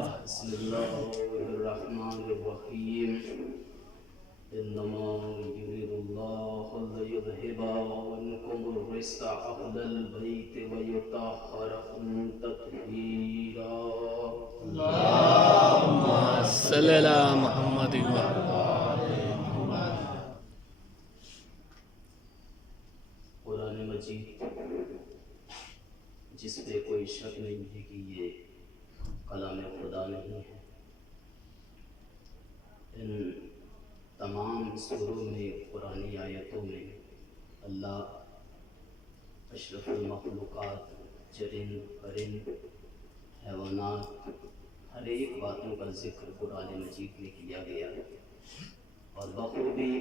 محمد. بسم اللہ الرحمن الرحیم. انما یرید اللہ لیذہب عنکم الرجس اہل البیت ویطہرکم تطہیرا. صلی اللہ محمد. قرآن مجید جس پہ کوئی شک نہیں ہے کہ یہ کلام خدا نہیں ہے. ان تمام سوروں میں قرآنی آیتوں میں اللہ اشرف المخلوقات، چرند پرند، حیوانات، ہر ایک باتوں کا ذکر قرآن مجید میں کیا گیا ہے. اور بخوبی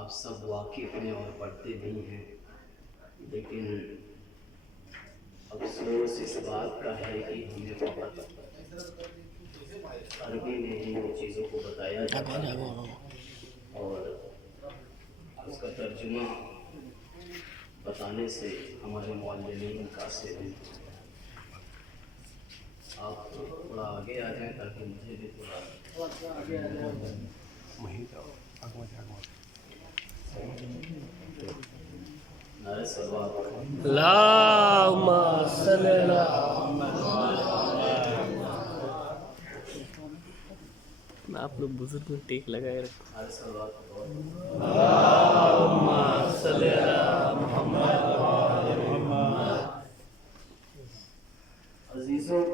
آپ سب واقف ہیں اور پڑھتے بھی ہیں، لیکن افسوس اس بات کا ہے کہ ہمیں فقط عربی میں ان چیزوں کو بتایا جاتا ہے اور اس کا ترجمہ بتانے سے ہمارے معلمین قاصر ہیں. آپ تھوڑا آگے آ جائیں تاکہ مجھے بھی تھوڑا آگے آ جائیں. نعرہ صلوات. اللہم صلی اللہ. آپ لوگ بزرگ میں ٹیک لگائے رکھو. نعرہ صلوات. اللہم صلی اللہ محمد. عزیزوں،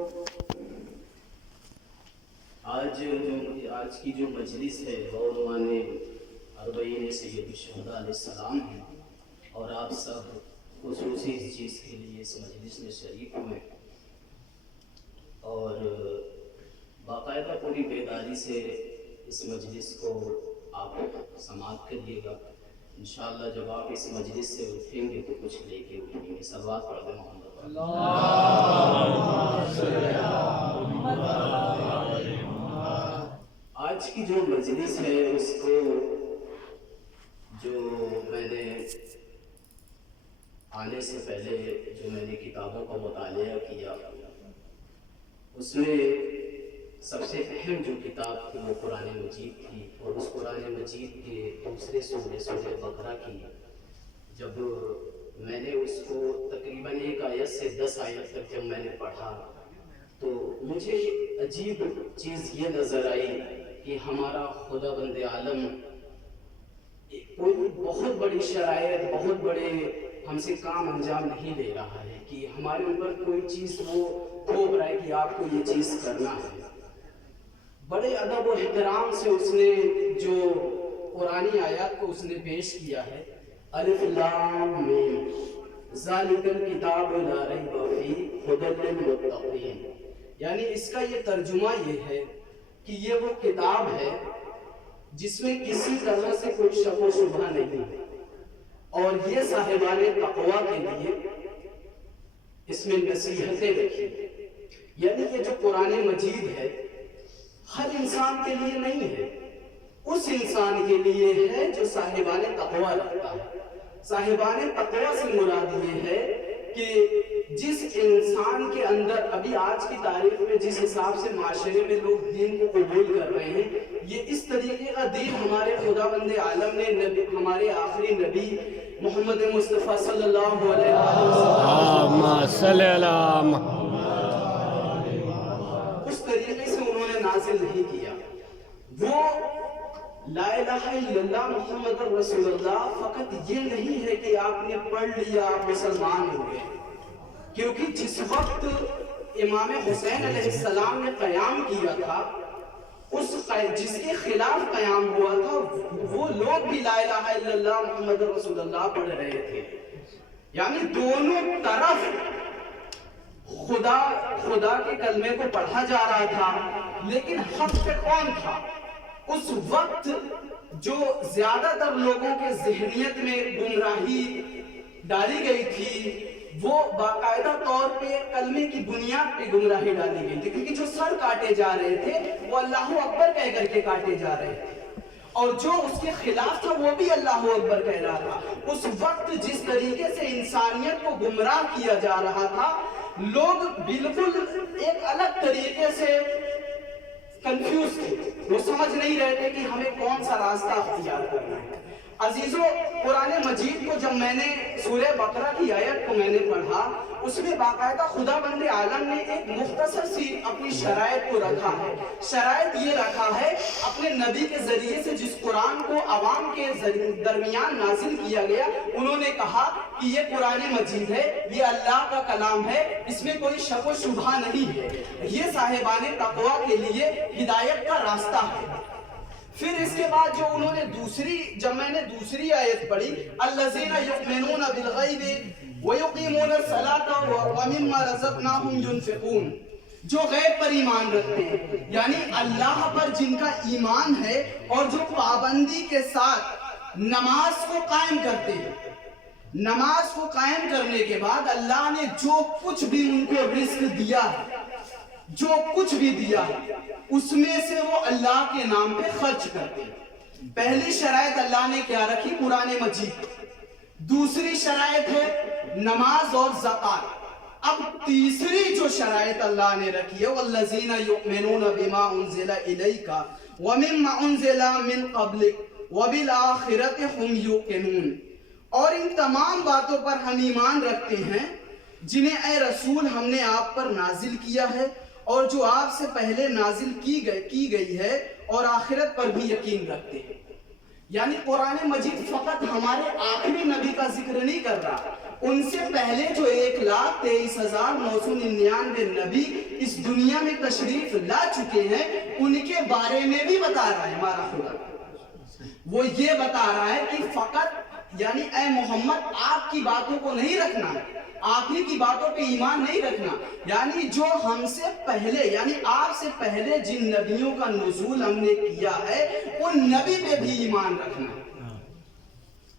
آج کی جو مجلس ہے وہ عنوان اربعین سید الشہداء علیہ السلام ہے، اور آپ سب خصوصی اس چیز کے لیے اس مجلس میں شریک ہوئے اور باقاعدہ پوری بیداری سے اس مجلس کو آپ سماعت کریے گا. انشاءاللہ جب آپ اس مجلس سے اٹھیں گے تو کچھ لے کے اٹھیں گے. صلوات پڑھ دیں محمد. آج کی جو مجلس ہے اس کو جو میں نے آنے سے پہلے جو میں نے کتابوں کا مطالعہ کیا اس میں سب سے اہم جو کتاب تھی وہ قرآن مجید تھی. اور اس قرآن مجید کے دوسرے سورہ بقرہ کی جب میں نے اس کو تقریباً 1 آیت سے 10 آیت تک جب میں نے پڑھا تو مجھے عجیب چیز یہ نظر آئی کہ ہمارا خدا بند عالم کوئی بہت بڑی شرائط، بہت بڑے ہم سے کام انجام نہیں لے رہا ہے کہ ہمارے اوپر کوئی چیز وہ تھوپ رہا ہے کہ آپ کو یہ چیز کرنا ہے. بڑے ادب و احترام سے اس نے جو قرآنی آیات کو اس نے پیش کیا ہے. الف لام میم ذالک الکتاب لا ریب فیہ ھدی للمتقین، یعنی اس کا یہ ترجمہ یہ ہے کہ یہ وہ کتاب ہے جس میں کسی طرح سے کوئی شک و شبہ نہیں ہے، اور یہ صاحبان تقویٰ کے لیے اس میں نصیحتیں رکھی. یعنی یہ جو قرآن مجید ہے ہر انسان کے لیے نہیں ہے، اس انسان کے لیے ہے جو صاحبان تقویٰ رکھتا ہے. صاحبان تقویٰ سے مراد یہ ہے کہ جس انسان کے اندر ابھی آج کی تاریخ میں جس حساب سے معاشرے میں لوگ دین کو قبول کر رہے ہیں، یہ اس طریقے کا دین ہمارے خدا بند عالم نے ہمارے آخری نبی محمد مصطفیٰ صلی اللہ علیہ وسلم صلی اللہ اس طریقے سے انہوں نے نازل نہیں کیا. وہ لا الہ الا اللہ محمد رسول اللہ فقط یہ نہیں ہے کہ آپ نے پڑھ لیا آپ مسلمان ہو گئے، کیونکہ جس وقت امام حسین علیہ السلام نے قیام کیا تھا جس کے خلاف قیام ہوا تھا وہ لوگ بھی لا الہ الا اللہ محمد رسول اللہ پڑھ رہے تھے. یعنی دونوں طرف خدا کے کلمے کو پڑھا جا رہا تھا، لیکن حق پہ کون تھا؟ اس وقت جو زیادہ تر لوگوں کے ذہنیت میں گمراہی ڈالی گئی تھی وہ باقاعدہ طور پہ کلمے کی بنیاد پہ گمراہی ڈالی گئی تھی، کیونکہ جو سر کاٹے جا رہے تھے وہ اللہ اکبر کہہ کر کے کاٹے جا رہے تھے، اور جو اس کے خلاف تھا وہ بھی اللہ اکبر کہہ رہا تھا. اس وقت جس طریقے سے انسانیت کو گمراہ کیا جا رہا تھا، لوگ بالکل ایک الگ طریقے سے کنفیوز تھے، وہ سمجھ نہیں رہے تھے کہ ہمیں کون سا راستہ اختیار کرنا ہے۔ عزیزو، قرآن مجید کو جب میں نے سورہ بقرہ کی آیت کو میں نے پڑھا، اس میں باقاعدہ خدا بند عالم نے ایک مختصر سی اپنی شرائط کو رکھا ہے۔ شرائط یہ رکھا ہے اپنے نبی کے ذریعے سے، جس قرآن کو عوام کے درمیان نازل کیا گیا، انہوں نے کہا کہ یہ قرآن مجید ہے، یہ اللہ کا کلام ہے، اس میں کوئی شک و شبہ نہیں ہے، یہ صاحبان تقویٰ کے لیے ہدایت کا راستہ ہے۔ پھر اس کے بعد جو انہوں نے جب میں نے دوسری آیت پڑھی، الذین یؤمنون بالغیب ویقیمون الصلاۃ ومما رزقناہم ینفقون، جو غیب پر ایمان رکھتے ہیں، یعنی اللہ پر جن کا ایمان ہے اور جو پابندی کے ساتھ نماز کو قائم کرتے ہیں۔ نماز کو قائم کرنے کے بعد اللہ نے جو کچھ بھی ان کو رزق دیا ہے، جو کچھ بھی دیا ہے، اس میں سے وہ اللہ کے نام پہ خرچ کرتے ہیں۔ پہلی شرائط اللہ نے کیا رکھی؟ قرآن مجید۔ دوسری شرائط ہے نماز اور زکوٰۃ۔ اب تیسری جو شرائط اللہ نے رکھی ہے، والذین یؤمنون بما انزل الیک ومما انزل من قبلک وبالآخرۃ هم یوقنون، اور ان تمام باتوں پر ہم ایمان رکھتے ہیں جنہیں اے رسول ہم نے آپ پر نازل کیا ہے اور جو آپ سے پہلے نازل کی گئی ہے، اور آخرت پر بھی یقین رکھتے ہیں۔ یعنی قرآن مجید فقط ہمارے آخری نبی کا ذکر نہیں کر رہا، ان سے پہلے جو 1,23,999 نبی اس دنیا میں تشریف لا چکے ہیں، ان کے بارے میں بھی بتا رہا ہے ہمارا خدا۔ وہ یہ بتا رہا ہے کہ فقط یعنی اے محمد آپ کی باتوں کو نہیں رکھنا، آپ ہی کی باتوں پہ ایمان نہیں رکھنا، یعنی جو ہم سے پہلے یعنی آپ سے پہلے جن نبیوں کا نزول ہم نے کیا ہے، ان نبی پہ بھی ایمان رکھنا۔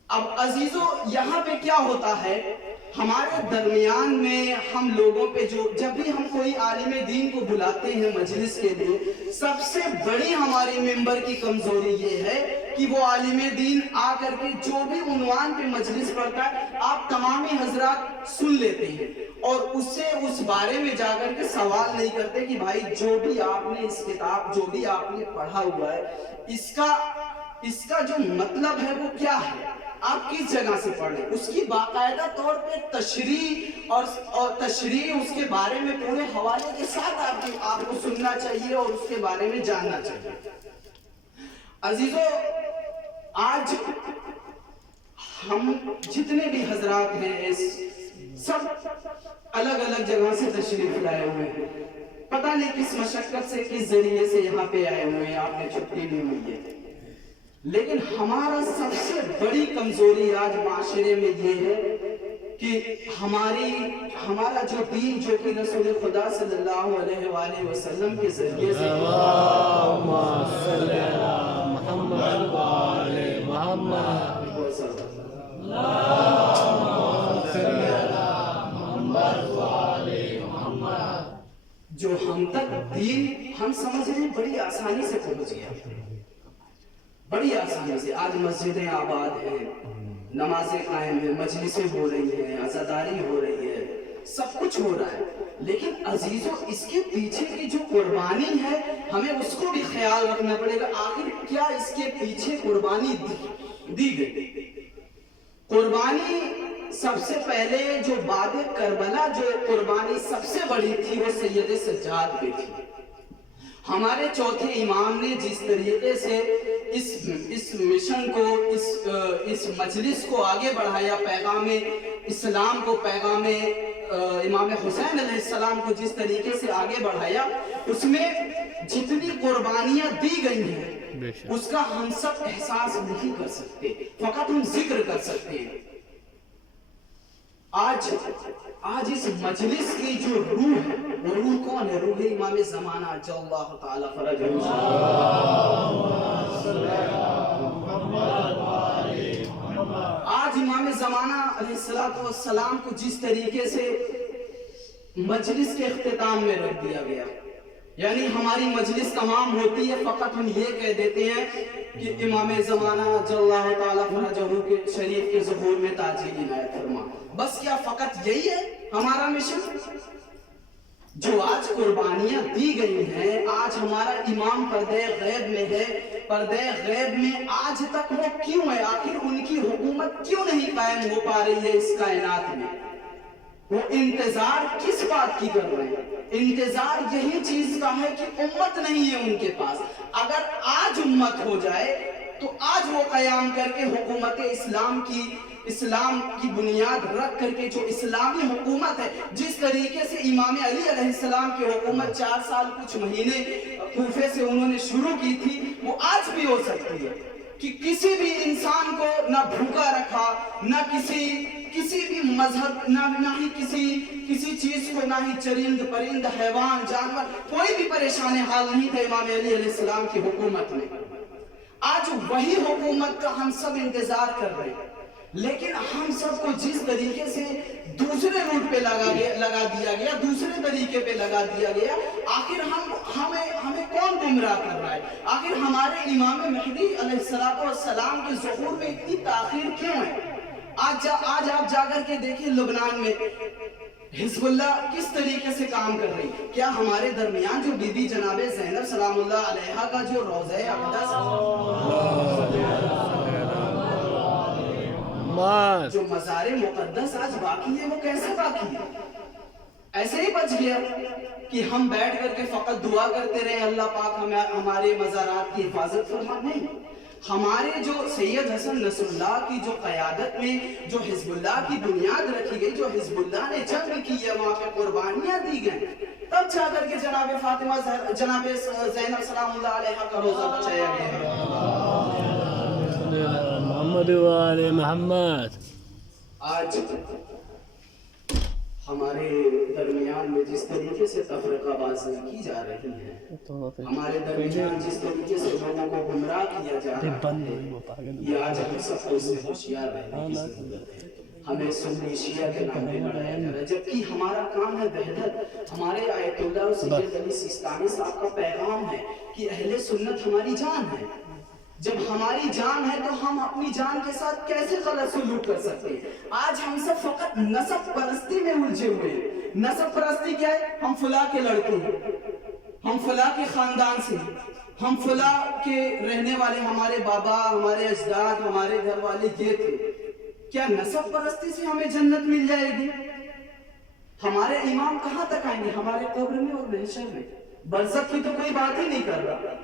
اب عزیزو، یہاں پہ کیا ہوتا ہے ہمارے درمیان میں، ہم لوگوں پہ جب بھی ہم کوئی عالم دین کو بلاتے ہیں مجلس کے لیے، سب سے بڑی ہماری ممبر کی کمزوری یہ ہے کہ وہ عالم دین آ کر کے جو بھی عنوان پہ مجلس پڑھتا ہے، آپ تمامی حضرات سن لیتے ہیں اور اس سے اس بارے میں جا کر کے سوال نہیں کرتے کہ بھائی جو بھی آپ نے اس کتاب جو بھی آپ نے پڑھا ہوا ہے، اس کا جو مطلب ہے وہ کیا ہے، آپ کس جگہ سے پڑھیں۔ اس کی باقاعدہ طور پہ تشریح اور تشریح اس کے بارے میں پورے حوالے کے ساتھ آپ کو سننا چاہیے اور اس کے بارے میں جاننا چاہیے۔ عزیزو، آج ہم جتنے بھی حضرات ہیں سب الگ الگ جگہ سے تشریف لائے ہوئے ہیں، پتہ نہیں کس مشقت سے کس ذریعے سے یہاں پہ آئے ہوئے ہیں، آپ نے چھٹی لی ہوئی ہے، لیکن ہمارا سب سے بڑی کمزوری آج معاشرے میں یہ ہے کہ ہمارا جو دین جو کہ رسول خدا صلی اللہ علیہ وآلہ وسلم کے ذریعے سے اللہم صلی علی محمد وآل محمد، اللہم صلی علی محمد وآل محمد، جو ہم تک دین ہم سمجھنے بڑی آسانی سے پہنچ گیا، بڑی آسانی سے۔ آج مسجدیں آباد ہیں، نمازیں قائم ہیں، مجلسیں ہو رہی ہیں، عزاداری ہو رہی ہے، سب کچھ ہو رہا ہے، لیکن عزیزو اس کے پیچھے کی جو قربانی ہے ہمیں اس کو بھی خیال رکھنا پڑے گا۔ آخر کیا اس کے پیچھے قربانی دی گئی؟ قربانی سب سے پہلے جو بعد کربلا جو قربانی سب سے بڑی تھی وہ سید سجاد پہ تھی۔ ہمارے چوتھے امام نے جس طریقے سے اس مشن کو اس مجلس کو آگے بڑھایا، پیغام اسلام کو، پیغام امام حسین علیہ السلام کو جس طریقے سے آگے بڑھایا، اس میں جتنی قربانیاں دی گئی ہیں اس کا ہم سب احساس نہیں کر سکتے، فقط ہم ذکر کر سکتے ہیں۔ آج اس مجلس کی جو روح ہے وہ روح کون ہے؟ روح امام زمانہ عجل اللہ تعالی فرجہ۔ آج امام زمانہ علیہ السلام کو جس طریقے سے مجلس کے اختتام میں رکھ دیا گیا، یعنی ہماری مجلس تمام ہوتی ہے، فقط ہم یہ کہہ دیتے ہیں کہ امام زمانہ عجل اللہ تعالی فرجہ کے شریف کے ظہور میں تاجیل عنایت فرما۔ بس کیا فقط یہی ہے ہمارا مشن؟ جو آج قربانیاں دی گئی ہیں، آج ہمارا امام پردے غیب میں ہے، پردے غیب میں آج تک وہ کیوں ہے؟ آخر ان کی حکومت کیوں نہیں قائم ہو پا رہی ہے اس کائنات میں؟ وہ انتظار کس بات کی کر رہے ہیں؟ انتظار یہی چیز کا ہے کہ امت نہیں ہے ان کے پاس۔ اگر آج امت ہو جائے تو آج وہ قیام کر کے حکومت اسلام کی بنیاد رکھ کر کے جو اسلامی حکومت ہے، جس طریقے سے امام علی علیہ السلام کی حکومت 4 سال کچھ مہینے کوفے سے انہوں نے شروع کی تھی، وہ آج بھی ہو سکتی ہے کہ کسی بھی انسان کو نہ بھوکا رکھا، نہ کسی بھی مذہب، نہ ہی کسی چیز کو، نہ ہی چرند پرند حیوان جانور، کوئی بھی پریشان حال نہیں تھا امام علی علیہ السلام کی حکومت میں۔ آج وہی حکومت کا ہم سب انتظار کر رہے ہیں، لیکن ہم سب کو جس طریقے سے دوسرے روٹ پہ لگا دیا گیا، دوسرے طریقے پہ لگا دیا گیا، آخر ہمیں کون گمراہ کر رہا ہے؟ آخر ہمارے امام مہدی علیہ السلام کے ظہور میں اتنی تاخیر کیوں ہے؟ آج آپ جا کر کے دیکھیں لبنان میں حزب اللہ کس طریقے سے کام کر رہی ہے۔ کیا ہمارے درمیان جو بی بی جناب زینب سلام اللہ علیہا کا جو روضہ اقدس، جو مزار مقدس آج باقی ہے، وہ کیسے باقی ہے؟ ایسے ہی بچ گیا کہ ہم بیٹھ کر کے فقط دعا کرتے رہے اللہ پاک ہمارے مزارات کی حفاظت فرما؟ نہیں، ہمارے جو سید حسن نصر اللہ کی جو قیادت میں جو حزب اللہ کی بنیاد رکھی گئی، جو حزب اللہ نے جنگ کی ہے، وہاں پہ قربانیاں دی گئیں، تب جا کر کے جناب فاطمہ جناب زینب سلام اللہ علیہا کا روزہ بچایا گیا ہے۔ محمد وآل محمد۔ آج ہمارے درمیان میں جس طریقے سے تفرقہ بازی کی جا رہی ہے، ہمارے درمیان جس طریقے سے لوگوں کو گمراہ کیا جا رہا ہے، یہ آج ہم سب کو اس سے ہوشیار رہنے کی ضرورت ہے۔ ہمیں سنی شیعہ کے نام پہ لڑایا جا رہا ہے، جبکہ ہمارا کام ہے وحدت۔ ہمارے آیت اللہ سید علی سیستانی صاحب کا پیغام ہے کہ اہل سنت ہماری جان ہے۔ جب ہماری جان ہے تو ہم اپنی جان کے ساتھ کیسے غلط سلوک کر سکتے ہیں؟ آج ہم سب فقط نسب پرستی میں الجھے ہوئے ہیں۔ نسب پرستی کیا ہے؟ ہم فلاں کے لڑکے ہیں، ہم فلاں کے خاندان سے ہیں، ہم فلاں کے رہنے والے، ہمارے بابا، ہمارے اجداد، ہمارے گھر والے یہ تھے۔ کیا نسب پرستی سے ہمیں جنت مل جائے گی؟ ہمارے امام کہاں تک آئیں گے؟ ہمارے قبر میں اور محشر میں۔ برزخ کی تو کوئی بات ہی نہیں کر رہا۔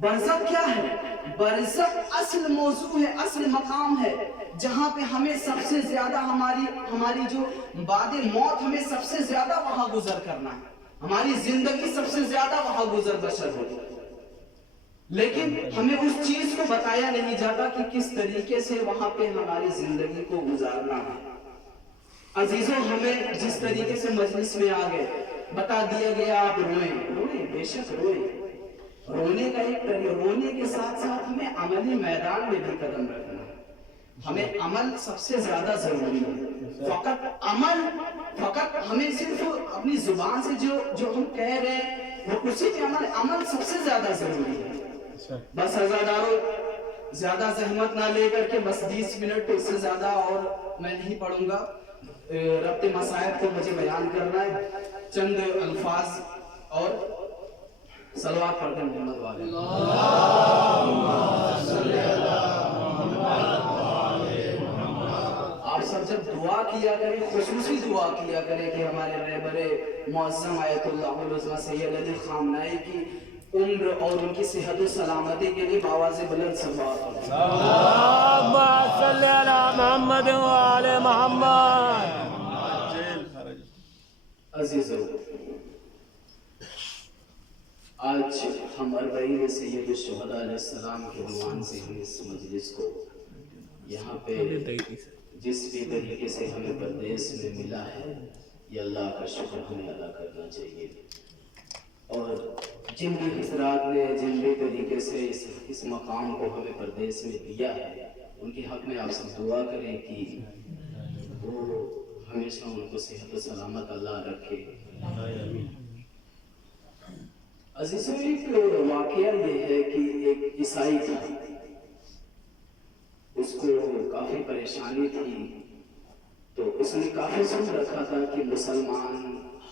برزخ کیا ہے؟ برزخ اصل موضوع ہے، اصل مقام ہے، جہاں پہ ہمیں سب سے زیادہ ہماری جو بعد موت ہمیں سب سے زیادہ وہاں گزر کرنا ہے، ہماری زندگی سب سے زیادہ وہاں گزر بسر ہو۔ لیکن ہمیں اس چیز کو بتایا نہیں جاتا کہ کس طریقے سے وہاں پہ ہماری زندگی کو گزارنا ہے۔ عزیزوں، ہمیں جس طریقے سے مجلس میں آ گئے، بتا دیا گیا آپ روئیں، بے شک روئیں۔ رونے کا ایک طریقہ، رونے کے ساتھ ساتھ ہمیں عملی میدان میں بھی قدم رکھنا ہے۔ ہمیں عمل سب سے زیادہ ضروری ہے۔ فقط ہمیں صرف اپنی زبان سے جو ہم کہہ رہے ہیں وہ اسی پہ عمل سب سے زیادہ ضروری ہے۔ بس عزادارو، زیادہ زحمت نہ لے کر کے بس 20 منٹ، اس سے زیادہ اور میں نہیں پڑھوں گا۔ ربط مسائب کو مجھے بیان کرنا ہے، چند الفاظ اور صلوات پڑھ کر محمد والے آپ سب جب دعا کیا کریں، خصوصی دعا کیا کریں کہ ہمارے رہبر معظم آیت اللہ العظمہ سید علی خامنائی کی عمر اور ان کی صحت و سلامتی کے لیے بآواز بلند صلوات پڑھیں۔ اللہم صلی علی محمد وآل محمد۔ عزیزو، آج ہم اربعین سید الشہداء علیہ السلام کے عنوان سے ہم اس مجلس کو یہاں پہ جس بھی طریقے سے ہمیں پردیس میں ملا ہے، یہ اللہ کا شکر ہمیں ادا کرنا چاہیے۔ اور جن بھی حضرات نے جن بھی طریقے سے اس مقام کو ہمیں پردیس میں دیا ہے، ان کے حق میں آپ سب دعا کریں کہ وہ ہمیشہ ان کو صحت و سلامت اللہ رکھے۔ عزیزوں، ایک واقعہ یہ ہے کہ ایک عیسائی تھا، اس کو کافی پریشانی تھی، تو اس نے کافی سن رکھا تھا کہ مسلمان